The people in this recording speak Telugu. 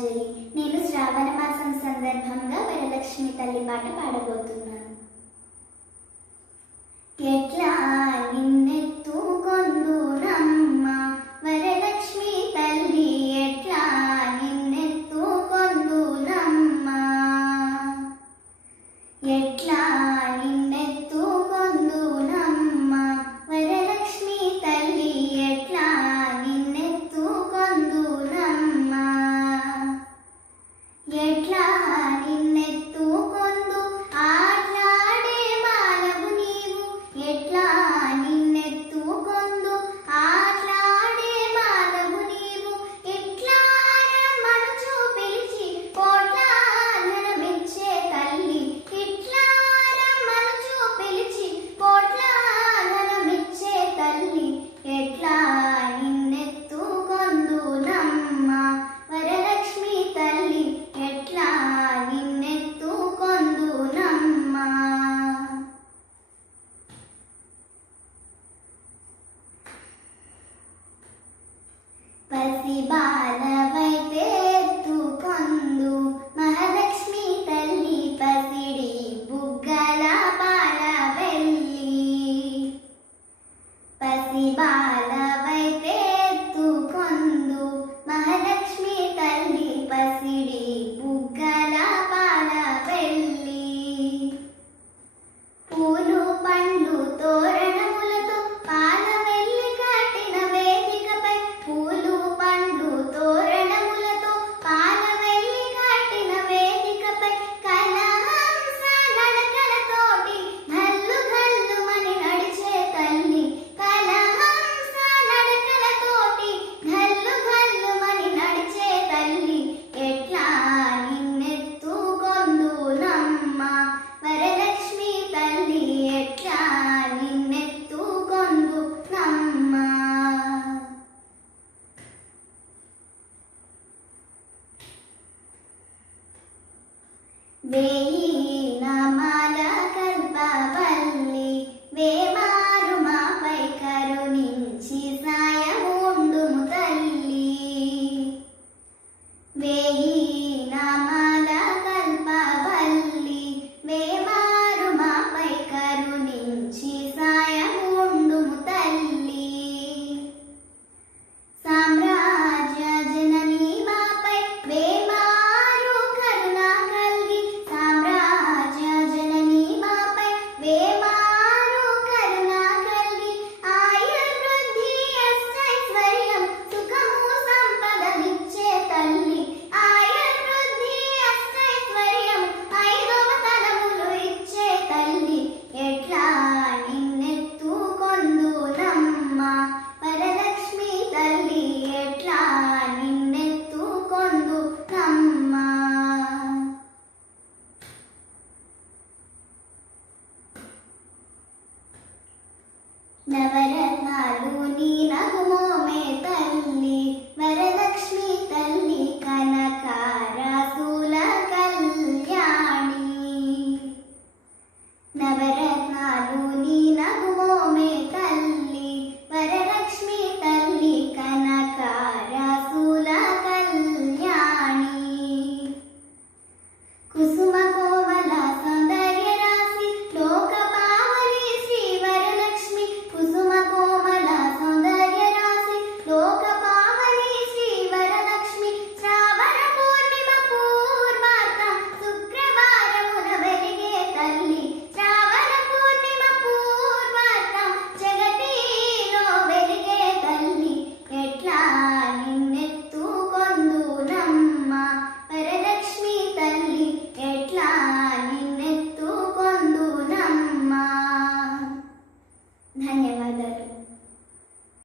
పుష్పాంజలి. నేను శ్రావణ మాసం సందర్భంగా వరలక్ష్మి తల్లి పాట పాడబోతున్నాను. ఎట్లా నిన్నెత్తుకొందునమ్మ వరలక్ష్మి తల్లి, ఎట్లా నిన్నెత్తుకొందునమ్మ, ఎట్లా నిన్నెత్తుకొందునమ్మ వరలక్ష్మి తల్లి, ఎట్లా నిన్నెత్తుకొందునమ్మ, ఎట్లా నిన్నెత్తుకొందు ఆట్లాడే బాలవు నీవు, ఎట్లా నిన్నెత్తుకొందు ఆట్లాడే బాలవు నీవు, ఎట్లా రమ్మనుచు పిలిచి పోట్లాననమిచ్చే తల్లి, ఎట్లా రమ్మనుచు పిలిచి పోట్లాననమిచ్చే తల్లి, ఎట్లా నిన్నెత్తుకొందునమ్మ వరలక్ష్మి తల్లి, ఎట్లా నిన్నెత్తుకొందునమ్మ. పసిబాలవైతే ఎత్తుకొందు మహాలక్ష్మి తల్లి, పసిడి బుగ్గల పాలవెల్లి, పసిబాలవైతే ఎత్తుకొందు మహాలక్ష్మి తల్లి, పసిడి బుగ్గల పాలవెల్లి, పూలు పండ్లు తోరణములతో పాలవెల్లి కట్టిన వేదికపై, పూలు పండ్లు తోరణములతో పాలవెల్లి కట్టిన వేదికపై, కలహంస నడకలతోటి గల్లు గల్లుమని నడిచే తల్లి, కలహంస నడకలతోటి గల్లు గల్లుమని నడిచే తల్లి, ఎట్లా నిన్నెత్తుకొందునమ్మ వరలక్ష్మి తల్లి, ఎట్లా నిన్నెత్తుకొందునమ్మ. వేయి నామాల కల్పవల్లి, వేమారు మాపై కరుణించి సాయముండుము తల్లి, వేయి నామాల కల్పవల్లి, వేమారు మాపై కరుణించి సాయముండుము తల్లి, సామ్రాజ్య జననీ మాపై వేమారు కరుణ కల్గి, సామ్రాజ్య జననీ మాపై వేమారు కరుణ కల్గి, ఆయుర్వృద్ధి అష్టైశ్వర్యం సుఖము సంపదనిచ్చే తల్లి, ఆయుర్వృద్ధి అష్టైశ్వర్యం ఐదవ తలములు ఇచ్చే తల్లి, ఎట్లా నిన్నెత్తుకొందునమ్మ వరలక్ష్మి తల్లి, ఎట్లా నిన్నెత్తుకొందునమ్మ. నవరత్నాలు నీ నగుమోమే తల్లి,